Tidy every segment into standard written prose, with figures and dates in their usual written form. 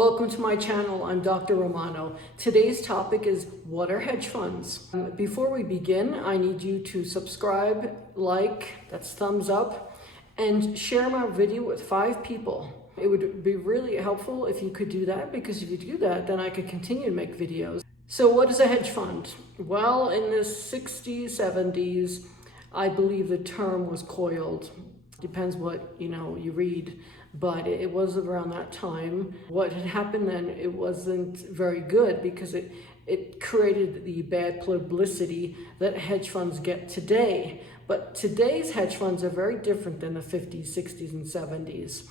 Welcome to my channel. I'm Dr. Romano. Today's topic is what are hedge funds? Before we begin, I need you to subscribe, like, that's thumbs up, and share my video with 5 people. It would be really helpful if you could do that, because if you do that, then I could continue to make videos. So what is a hedge fund? Well, in the 60s, 70s, I believe the term was coiled. Depends what you read, but it was around that time. What had happened then, it wasn't very good because it created the bad publicity that hedge funds get today. But today's hedge funds are very different than the 50s, 60s, and 70s.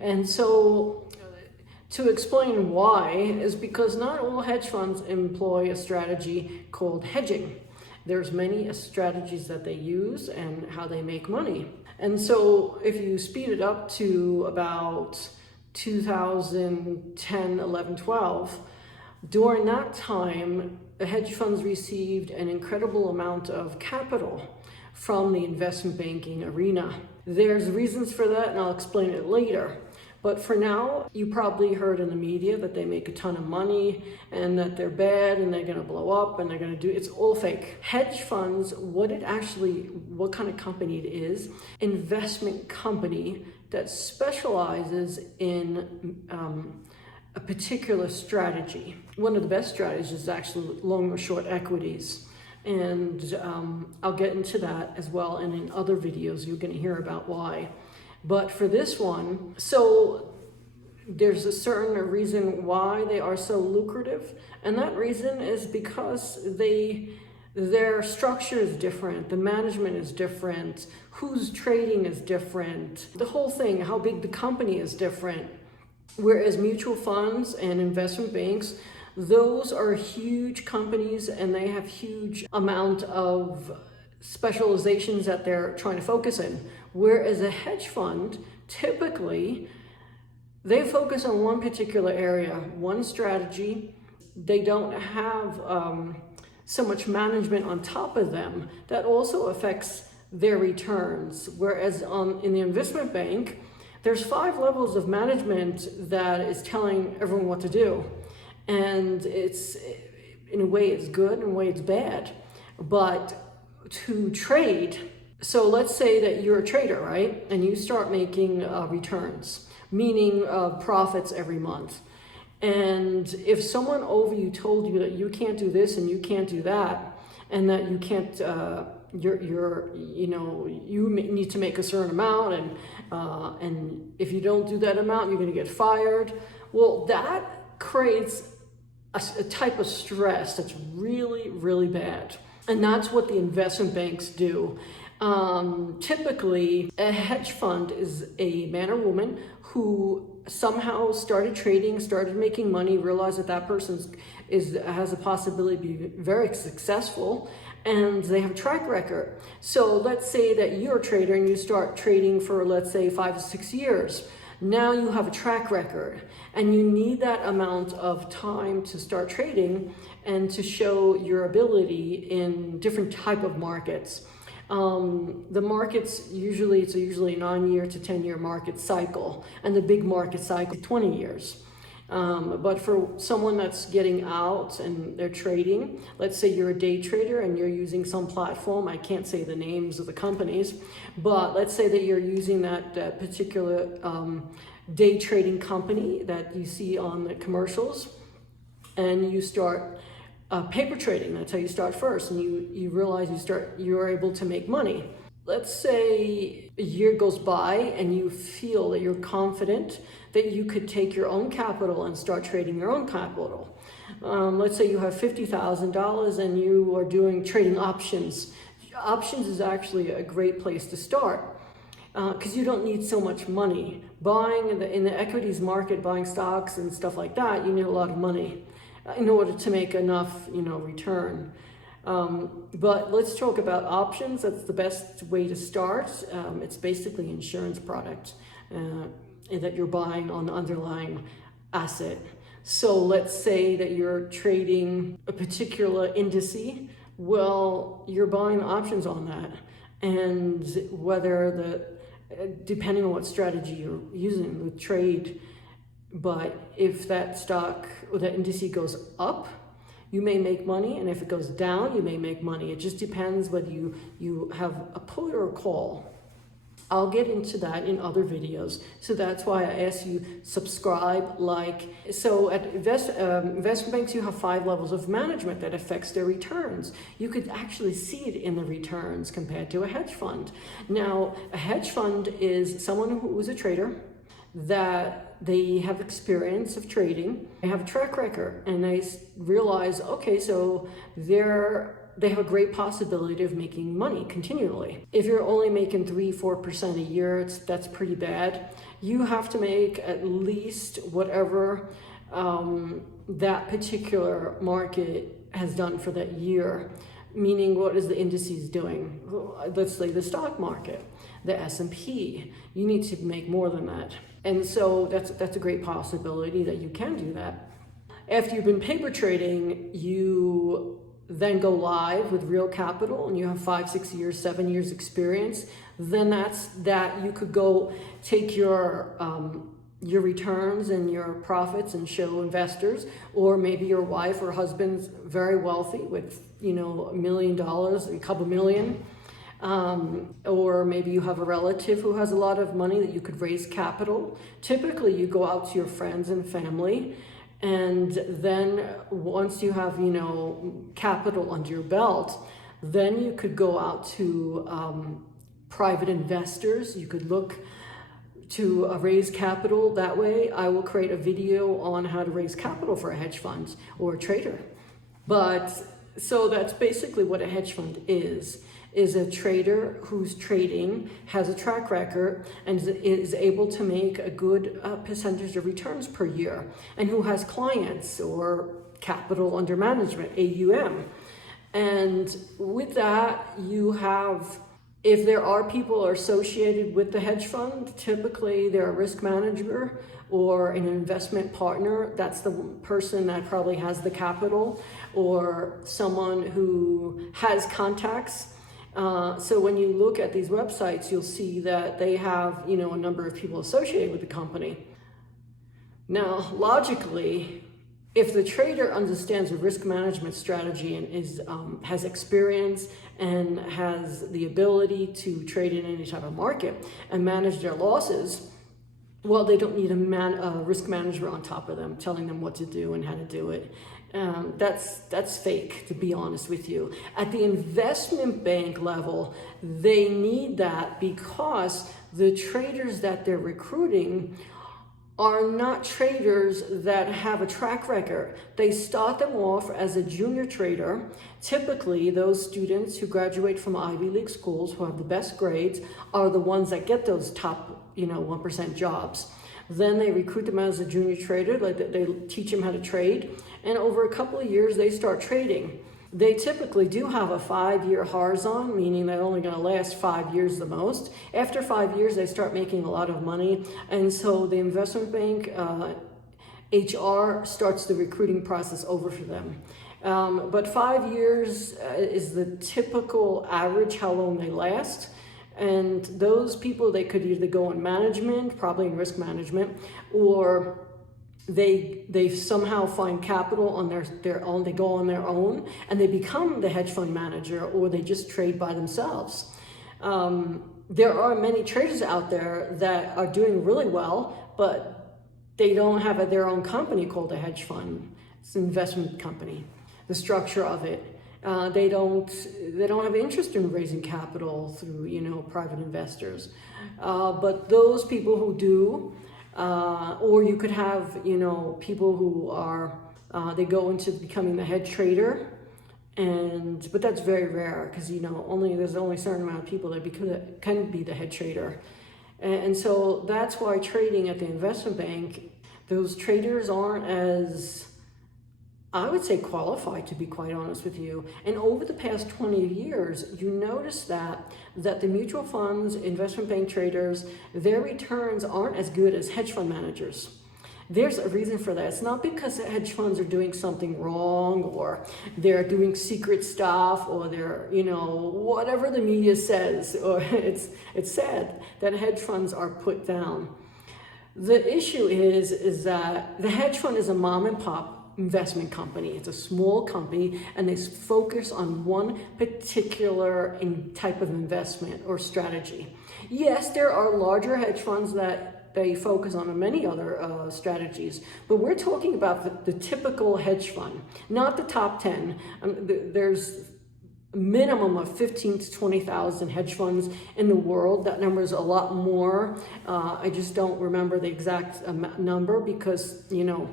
And so to explain why is because not all hedge funds employ a strategy called hedging. There's many strategies that they use and how they make money. And so if you speed it up to about 2010, 11, 12, during that time, the hedge funds received an incredible amount of capital from the investment banking arena. There's reasons for that, and I'll explain it later. But for now, you probably heard in the media that they make a ton of money and that they're bad and they're gonna blow up and they're gonna do, it's all fake. Hedge funds, what kind of company it is, investment company that specializes in a particular strategy. One of the best strategies is actually long or short equities. And I'll get into that as well, and in other videos you're gonna hear about why. But for this one, so there's a certain reason why they are so lucrative. And that reason is because their structure is different. The management is different. Who's trading is different. The whole thing, how big the company is different. Whereas mutual funds and investment banks, those are huge companies and they have huge amount of specializations that they're trying to focus in. Whereas a hedge fund, typically, they focus on one particular area, one strategy. They don't have so much management on top of them. That also affects their returns. Whereas in the investment bank, there's 5 levels of management that is telling everyone what to do. And it's, in a way it's good, in a way it's bad. But to trade, so let's say that you're a trader, right? And you start making returns, meaning profits every month. And if someone over you told you that you can't do this and you can't do that, and that you can't, you need to make a certain amount, and if you don't do that amount, you're going to get fired. Well, that creates a type of stress that's really, really bad. And that's what the investment banks do. Typically, a hedge fund is a man or woman who somehow started trading, started making money, realized that that person has a possibility to be very successful, and they have a track record. So let's say that you're a trader and you start trading for, let's say, 5 to 6 years. Now you have a track record, and you need that amount of time to start trading and to show your ability in different type of markets. The markets, it's usually a 9-year to 10-year market cycle, and the big market cycle 20 years. But for someone that's getting out and they're trading, let's say you're a day trader and you're using some platform, I can't say the names of the companies, but let's say that you're using that particular day trading company that you see on the commercials, and you start paper trading. That's how you start first, and you realize you're able to make money. Let's say a year goes by and you feel that you're confident that you could take your own capital and start trading your own capital. Let's say you have $50,000 and you are trading options. Options is actually a great place to start because you don't need so much money. Buying in the equities market, buying stocks and stuff like that, you need a lot of money in order to make enough, return. But let's talk about options. That's the best way to start. It's basically an insurance product that you're buying on the underlying asset. So let's say that you're trading a particular indice. Well, you're buying options on that. And depending on what strategy you're using, the trade But if that stock or that index goes up, you may make money, and if it goes down, you may make money. It just depends whether you have a put or a call. I'll get into that in other videos. So that's why I ask you subscribe, like. So at investment banks, you have 5 levels of management that affects their returns. You could actually see it in the returns compared to a hedge fund. Now, a hedge fund is someone who is a trader, that they have experience of trading, they have a track record, and they realize, okay, so they have a great possibility of making money continually. If you're only making 3-4% a year, that's pretty bad. You have to make at least whatever that particular market has done for that year. Meaning, what is the indices doing? Let's say the stock market, the S&P. You need to make more than that. And so that's a great possibility that you can do that. After you've been paper trading, you then go live with real capital and you have 5, 6 years, 7 years experience. Then that you could go take your returns and your profits and show investors, or maybe your wife or husband's very wealthy with $1 million, a couple million, or maybe you have a relative who has a lot of money that you could raise capital. Typically you go out to your friends and family, and then once you have capital under your belt, then you could go out to private investors. You could look to raise capital that way. I will create a video on how to raise capital for a hedge fund or a trader. But so that's basically what a hedge fund is a trader who's trading, has a track record, and is able to make a good percentage of returns per year, and who has clients or capital under management, AUM. And with that, you have, if there are people associated with the hedge fund, typically they're a risk manager or an investment partner. That's the person that probably has the capital, or someone who has contacts. So when you look at these websites, you'll see that they have, a number of people associated with the company. Now, logically, if the trader understands a risk management strategy and has experience and has the ability to trade in any type of market and manage their losses, well, they don't need a risk manager on top of them telling them what to do and how to do it. That's fake, to be honest with you. At the investment bank level, they need that because the traders that they're recruiting are not traders that have a track record. They start them off as a junior trader. Typically, those students who graduate from Ivy League schools, who have the best grades, are the ones that get those top 1% jobs. Then they recruit them as a junior trader, they teach them how to trade, and over a couple of years they start trading. They typically do have a 5-year horizon, meaning they're only going to last 5 years the most. After 5 years, they start making a lot of money, and so the investment bank HR starts the recruiting process over for them. But 5 years is the typical average how long they last. And those people, they could either go in management, probably in risk management, or they somehow find capital on their own. They go on their own and they become the hedge fund manager, or they just trade by themselves. There are many traders out there that are doing really well, but they don't have their own company called a hedge fund. It's an investment company. The structure of it. They don't have interest in raising capital through private investors, but those people who do, or you could have people who are they go into becoming the head trader, but that's very rare because there's only a certain amount of people that can be the head trader, and so that's why trading at the investment bank, those traders aren't as, I would say, qualified, to be quite honest with you. And over the past 20 years, you notice that the mutual funds, investment bank traders, their returns aren't as good as hedge fund managers. There's a reason for that. It's not because the hedge funds are doing something wrong, or they're doing secret stuff, or they're, whatever the media says, or it's sad that hedge funds are put down. The issue is that the hedge fund is a mom and pop investment company. It's a small company, and they focus on one particular type of investment or strategy. Yes, there are larger hedge funds that they focus on many other strategies, but we're talking about the typical hedge fund, not the top 10. There's a minimum of 15 to 20,000 hedge funds in the world. That number is a lot more. I just don't remember the exact number because, you know,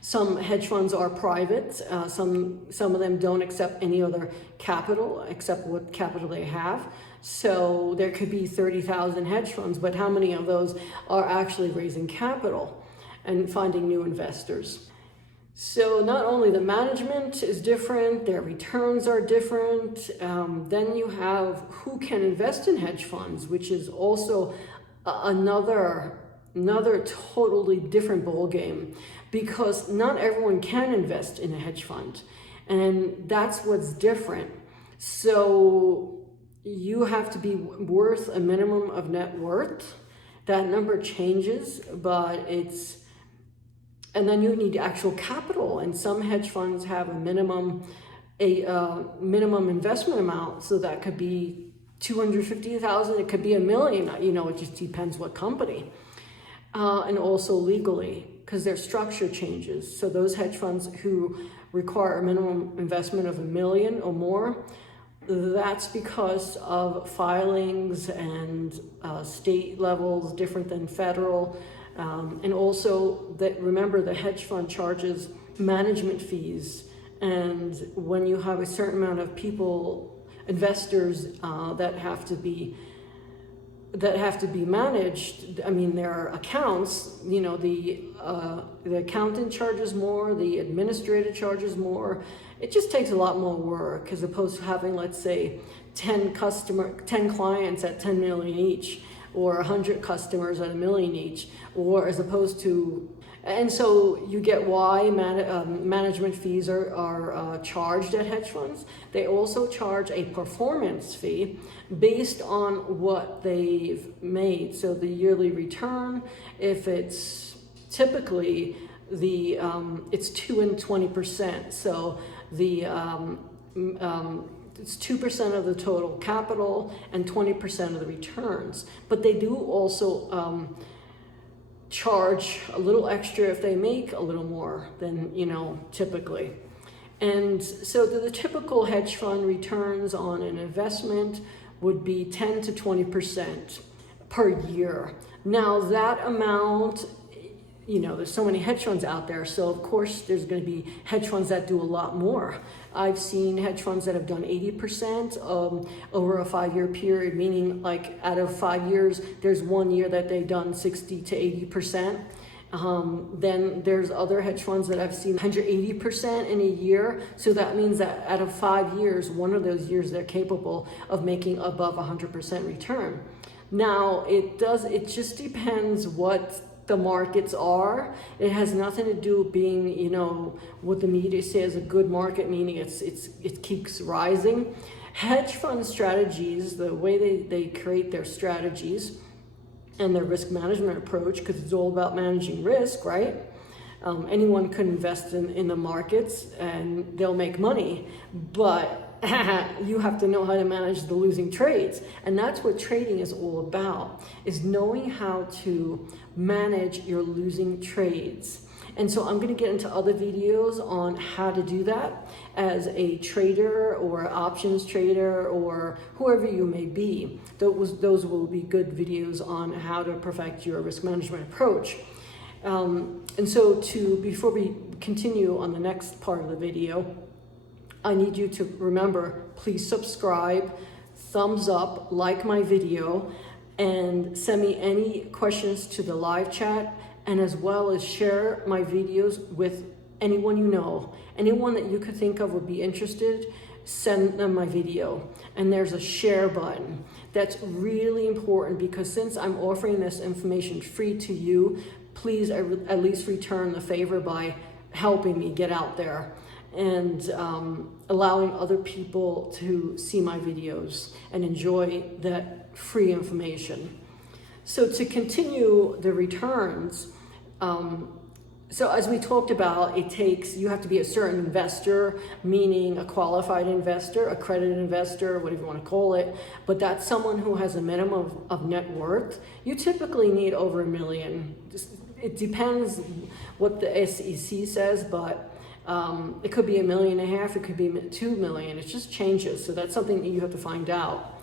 some hedge funds are private. Some of them don't accept any other capital except what capital they have. So there could be 30,000 hedge funds, but how many of those are actually raising capital and finding new investors? So not only the management is different, their returns are different. Then you have who can invest in hedge funds, which is also another totally different ballgame, because not everyone can invest in a hedge fund, and that's what's different. So you have to be worth a minimum of net worth. That number changes, but and then you need actual capital, and some hedge funds have a minimum investment amount, so that could be 250,000, it could be $1 million, you know, it just depends what company. And also legally, because their structure changes. So those hedge funds who require a minimum investment of $1 million or more, that's because of filings and state levels different than federal. And also, remember, the hedge fund charges management fees. And when you have a certain amount of people, investors that have to be managed, I mean, their accounts, you know, the accountant charges more, the administrator charges more. It just takes a lot more work as opposed to having, let's say, 10 clients at 10 million each, or 100 customers at $1 million each, or as opposed to, and so you get why management fees are charged at hedge funds. They also charge a performance fee based on what they've made. So the yearly return, if it's typically it's 2 and 20%. So it's 2% of the total capital and 20% of the returns. But they do also charge a little extra if they make a little more than, you know, typically. And so the typical hedge fund returns on an investment would be 10 to 20% per year. Now that amount, you know, there's so many hedge funds out there, so of course there's going to be hedge funds that do a lot more. I've seen hedge funds that have done 80% over a 5-year period, meaning like out of 5 years, there's 1 year that they've done 60 to 80%. Then there's other hedge funds that I've seen 180% in a year. So that means that out of 5 years, one of those years they're capable of making above 100% return. Now it just depends what the markets are. It has nothing to do with being, you know, what the media says a good market, meaning it keeps rising. Hedge fund strategies, the way they create their strategies and their risk management approach, because it's all about managing risk, right? Anyone can invest in the markets and they'll make money, but you have to know how to manage the losing trades. And that's what trading is all about, is knowing how to manage your losing trades. And so I'm going to get into other videos on how to do that as a trader or options trader or whoever you may be. Those will be good videos on how to perfect your risk management approach. And so before we continue on the next part of the video, I need you to remember, please subscribe, thumbs up, like my video, and send me any questions to the live chat, and as well as share my videos with anyone you know. Anyone that you could think of would be interested, send them my video. And there's a share button. That's really important, because since I'm offering this information free to you, please at least return the favor by helping me get out there and allowing other people to see my videos and enjoy that free information. So to continue the returns, so as we talked about, you have to be a certain investor, meaning a qualified investor, accredited investor, whatever you want to call it, but that's someone who has a minimum of net worth. You typically need over $1 million. It depends what the SEC says, but it could be $1.5 million, it could be $2 million. It just changes. So that's something that you have to find out.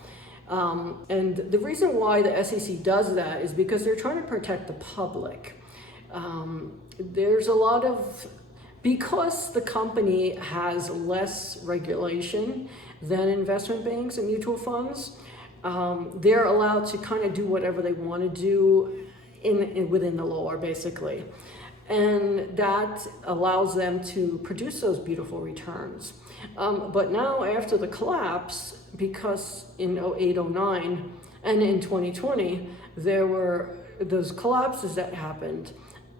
And the reason why the SEC does that is because they're trying to protect the public. There's a lot of, because the company has less regulation than investment banks and mutual funds, they're allowed to kind of do whatever they want to do within the law, basically. And that allows them to produce those beautiful returns. But now after the collapse, because in 2008, 2009, and in 2020, there were those collapses that happened.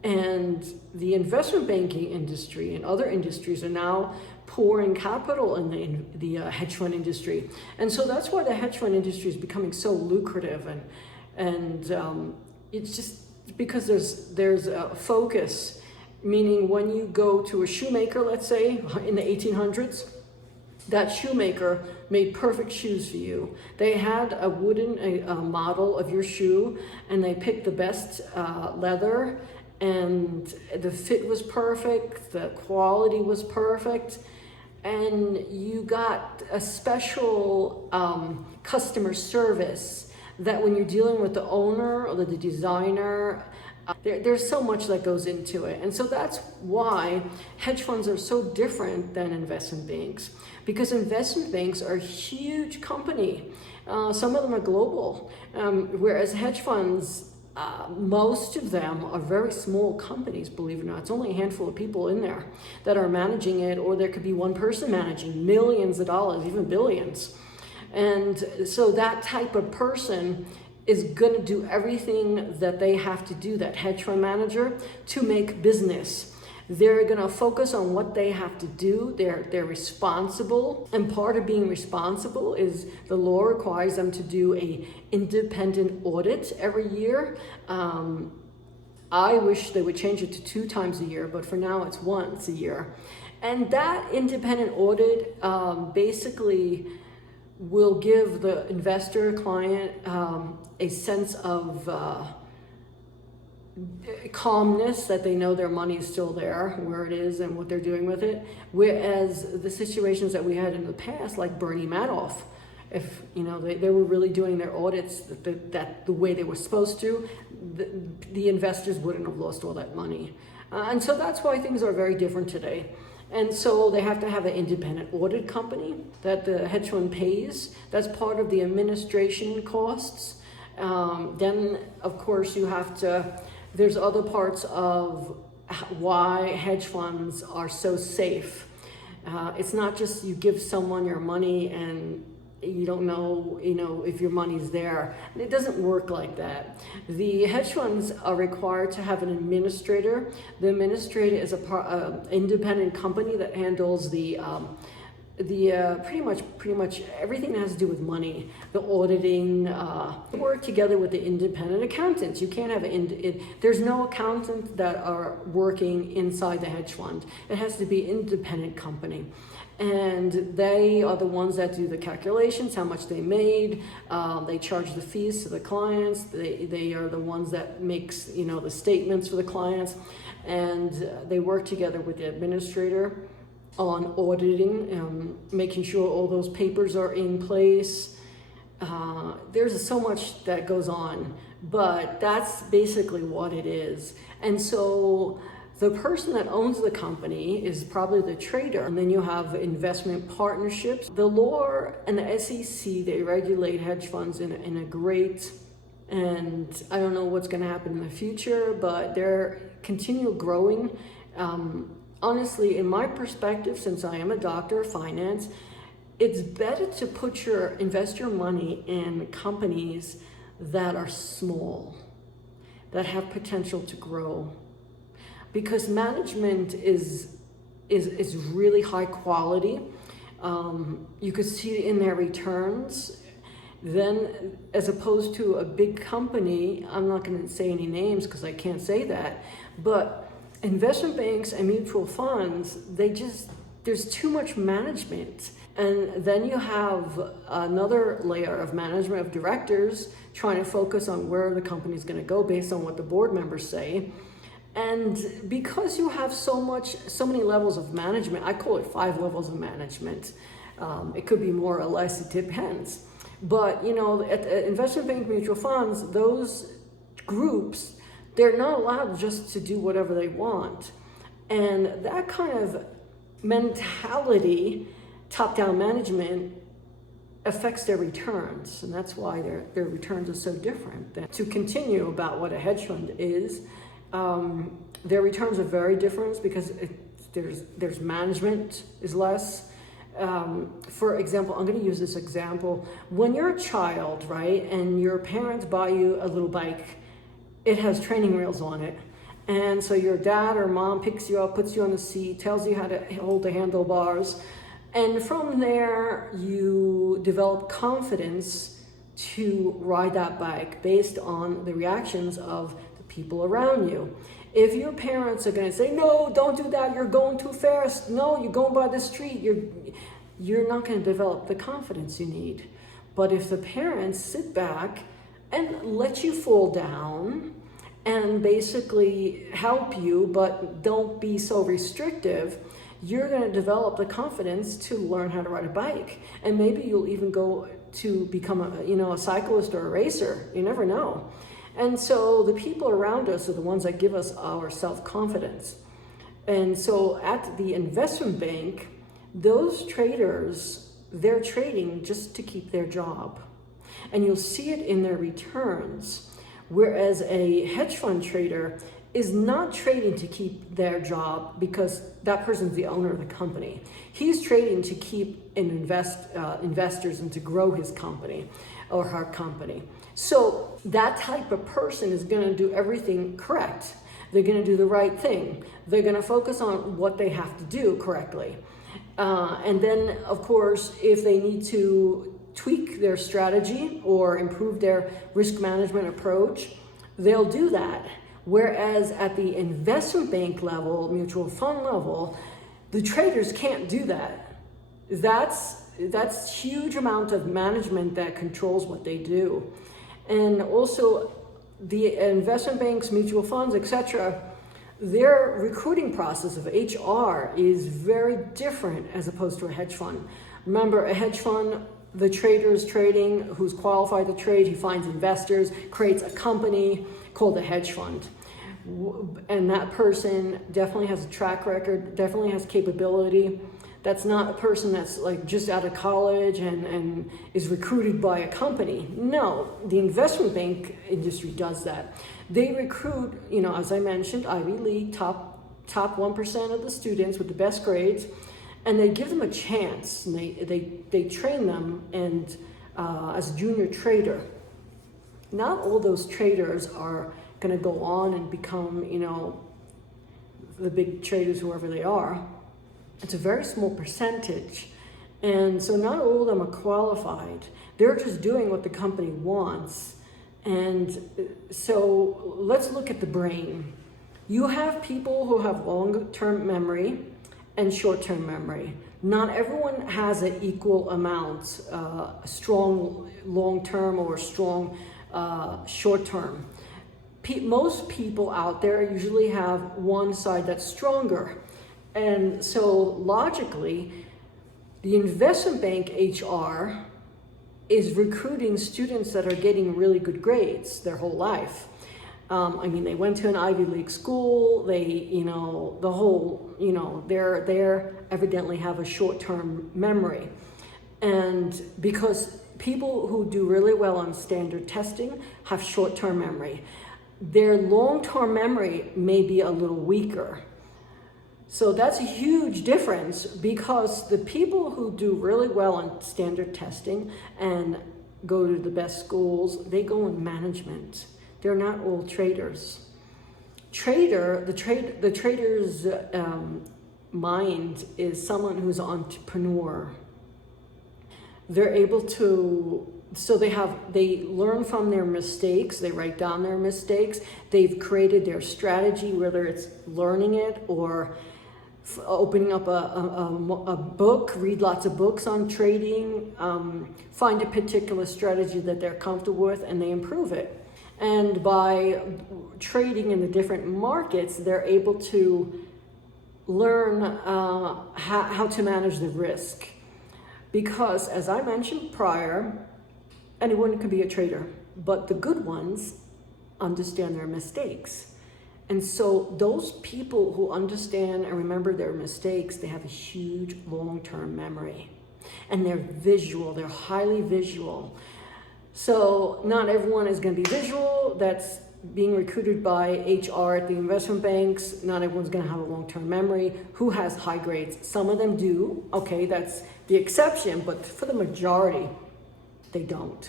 And the investment banking industry and other industries are now pouring capital in the hedge fund industry. And so that's why the hedge fund industry is becoming so lucrative. And it's just because there's a focus, meaning when you go to a shoemaker, let's say in the 1800s, that shoemaker made perfect shoes for you. They had a wooden model of your shoe, and they picked the best leather, and the fit was perfect, the quality was perfect, and you got a special customer service that when you're dealing with the owner or the designer, there's so much that goes into it. And so that's why hedge funds are so different than investment banks, because investment banks are a huge company. Some of them are global, whereas hedge funds, most of them are very small companies, believe it or not. It's only a handful of people in there that are managing it, or there could be one person managing millions of dollars, even billions. And so that type of person is going to do everything that they have to do, that hedge fund manager, to make business. They're going to focus on what they have to do. They're responsible, and part of being responsible is the law requires them to do a independent audit every year. I wish they would change it to 2 times a year, but for now it's once a year. And that independent audit basically will give the investor client a sense of calmness, that they know their money is still there, where it is and what they're doing with it. Whereas the situations that we had in the past, like Bernie Madoff, if they were really doing their audits that the way they were supposed to, the investors wouldn't have lost all that money. And so that's why things are very different today. And so they have to have an independent audit company that the hedge fund pays. That's part of the administration costs. Then, of course, there's other parts of why hedge funds are so safe. It's not just you give someone your money and you don't know, if your money's there. It doesn't work like that. The hedge funds are required to have an administrator. The administrator is an independent company that handles the pretty much everything that has to do with money, the auditing. Work together with the independent accountants. You can't have there's no accountants that are working inside the hedge fund. It has to be an independent company. And they are the ones that do the calculations, how much they made. They charge the fees to the clients. They are the ones that makes, the statements for the clients. And they work together with the administrator on auditing, making sure all those papers are in place. There's so much that goes on, but that's basically what it is. And so the person that owns the company is probably the trader. And then you have investment partnerships. The law and the SEC, they regulate hedge funds in a great, and I don't know what's going to happen in the future, but they're continue growing. Honestly, in my perspective, since I am a doctor of finance, it's better to invest your money in companies that are small, that have potential to grow. Because management is really high quality. You could see it in their returns. then as opposed to a big company, I'm not going to say any names because I can't say that, but investment banks and mutual funds, there's too much management. And then you have another layer of management of directors trying to focus on where the company's going to go based on what the board members say. And because you have so many levels of management, I call it 5 levels of management. It could be more or less, it depends. But, at investment bank mutual funds, those groups, they're not allowed just to do whatever they want. And that kind of mentality, top-down management, affects their returns. And that's why their returns are so different. To continue about what a hedge fund is, their returns are very different because there's management is less. For example, I'm going to use this example. When you're a child, right, and your parents buy you a little bike, it has training wheels on it. And so your dad or mom picks you up, puts you on the seat, tells you how to hold the handlebars. And from there, you develop confidence to ride that bike based on the reactions of the people around you. If your parents are going to say, no, don't do that, you're going too fast, no, you're going by the street, you're not going to develop the confidence you need. But if the parents sit back and let you fall down and basically help you, but don't be so restrictive, you're going to develop the confidence to learn how to ride a bike. And maybe you'll even go to become a cyclist or a racer. You never know. And so the people around us are the ones that give us our self-confidence. And so at the investment bank, those traders, they're trading just to keep their job. And you'll see it in their returns. Whereas a hedge fund trader is not trading to keep their job because that person's the owner of the company. He's trading to keep investors and to grow his company or her company. So that type of person is going to do everything correct. They're going to do the right thing. They're going to focus on what they have to do correctly. And then, of course, if they need to tweak their strategy or improve their risk management approach, they'll do that. Whereas at the investment bank level, mutual fund level, the traders can't do that. That's huge amount of management that controls what they do. And also the investment banks, mutual funds, etc., their recruiting process of HR is very different as opposed to a hedge fund. Remember, a hedge fund, the trader is trading, who's qualified to trade, he finds investors, creates a company called a hedge fund. And that person definitely has a track record, definitely has capability. That's not a person that's like just out of college and is recruited by a company. No, the investment bank industry does that. They recruit, as I mentioned, Ivy League, top 1% of the students with the best grades, and they give them a chance. And they train them and as a junior trader. Not all those traders are going to go on and become, the big traders, whoever they are. It's a very small percentage. And so not all of them are qualified. They're just doing what the company wants. And so let's look at the brain. You have people who have long-term memory and short-term memory. Not everyone has an equal amount, strong long-term or strong short-term. Most people out there usually have one side that's stronger. And so logically, the investment bank HR is recruiting students that are getting really good grades their whole life. They went to an Ivy League school, they evidently have a short-term memory. And because people who do really well on standard testing have short-term memory, their long-term memory may be a little weaker. So that's a huge difference because the people who do really well on standard testing and go to the best schools, they go in management. They're not all traders. The trader's mind is someone who's an entrepreneur. They're able to so they learn from their mistakes, they write down their mistakes, they've created their strategy, whether it's learning it or opening up a book, read lots of books on trading, find a particular strategy that they're comfortable with, and they improve it. And by trading in the different markets, they're able to learn how to manage the risk. Because as I mentioned prior, anyone can be a trader, but the good ones understand their mistakes. And so those people who understand and remember their mistakes, they have a huge long-term memory. And they're visual, they're highly visual. So not everyone is going to be visual. That's being recruited by HR at the investment banks. Not everyone's going to have a long-term memory. Who has high grades? Some of them do. Okay, that's the exception, but for the majority, they don't.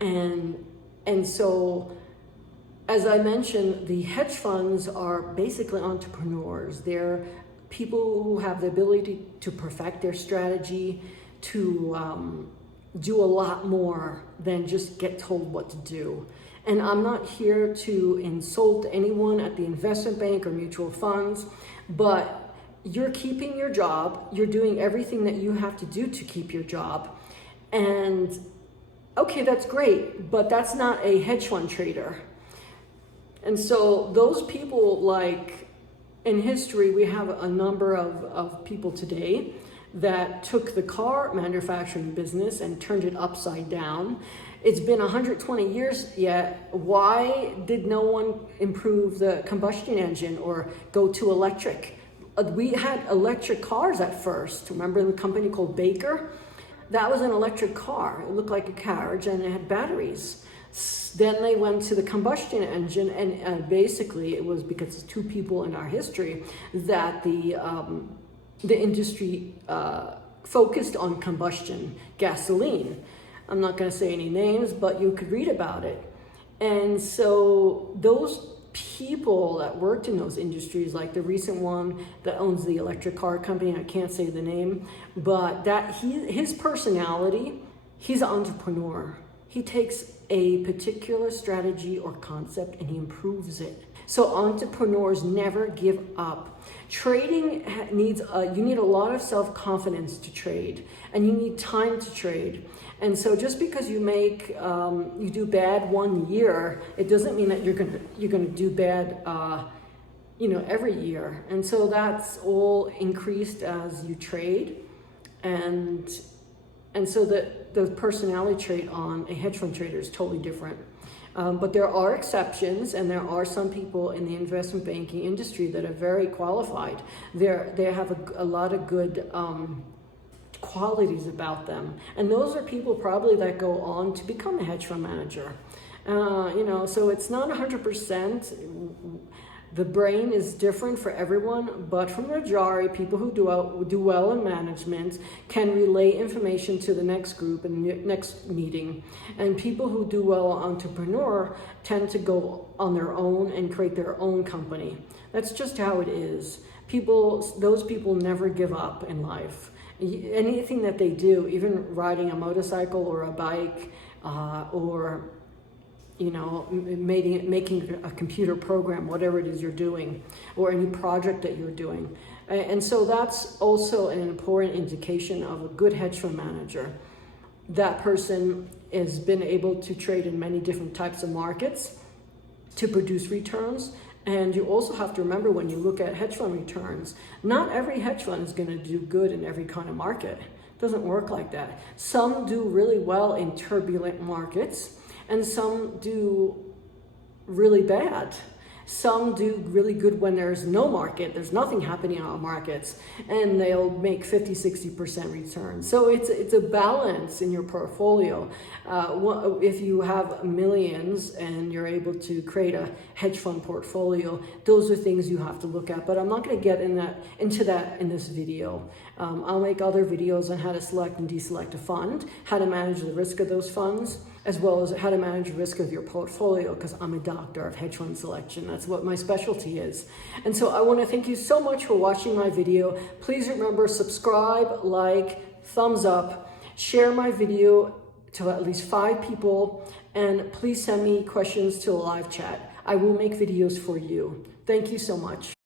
And so, as I mentioned, the hedge funds are basically entrepreneurs. They're people who have the ability to perfect their strategy, to do a lot more than just get told what to do. And I'm not here to insult anyone at the investment bank or mutual funds, but you're keeping your job. You're doing everything that you have to do to keep your job. And okay, that's great, but that's not a hedge fund trader. And so those people, like in history, we have a number of people today that took the car manufacturing business and turned it upside down. It's been 120 years yet. Why did no one improve the combustion engine or go to electric? We had electric cars at first. Remember the company called Baker? That was an electric car. It looked like a carriage and it had batteries. Then they went to the combustion engine, and basically it was because of two people in our history that the industry focused on combustion gasoline. I'm not going to say any names, but you could read about it. And so those people that worked in those industries, like the recent one that owns the electric car company, I can't say the name, but his personality, he's an entrepreneur. He takes a particular strategy or concept and he improves it. So entrepreneurs never give up. Trading needs you need a lot of self-confidence to trade, and you need time to trade. And so just because you make you do bad one year, it doesn't mean that you're gonna do bad every year. And so that's all increased as you trade, and so the personality trait on a hedge fund trader is totally different. But there are exceptions, and there are some people in the investment banking industry that are very qualified. They have a lot of good qualities about them, and those are people probably that go on to become a hedge fund manager. So it's not 100%. The brain is different for everyone, but for the majority, people who do well in management can relay information to the next group and next meeting. And people who do well entrepreneur tend to go on their own and create their own company. That's just how it is. Those people never give up in life. Anything that they do, even riding a motorcycle or a bike, or making a computer program, whatever it is you're doing, or any project that you're doing. And so that's also an important indication of a good hedge fund manager. That person has been able to trade in many different types of markets to produce returns. And you also have to remember, when you look at hedge fund returns, not every hedge fund is going to do good in every kind of market. It doesn't work like that. Some do really well in turbulent markets, and some do really bad. Some do really good when there's no market, there's nothing happening on markets, and they'll make 50-60% returns. So it's a balance in your portfolio. If you have millions and you're able to create a hedge fund portfolio, those are things you have to look at. But I'm not going to get into that in this video. I'll make other videos on how to select and deselect a fund, how to manage the risk of those funds, as well as how to manage the risk of your portfolio, because I'm a doctor of hedge fund selection. That's what my specialty is. And so I want to thank you so much for watching my video. Please remember, subscribe, like, thumbs up, share my video to at least 5 people, and please send me questions to the live chat. I will make videos for you. Thank you so much.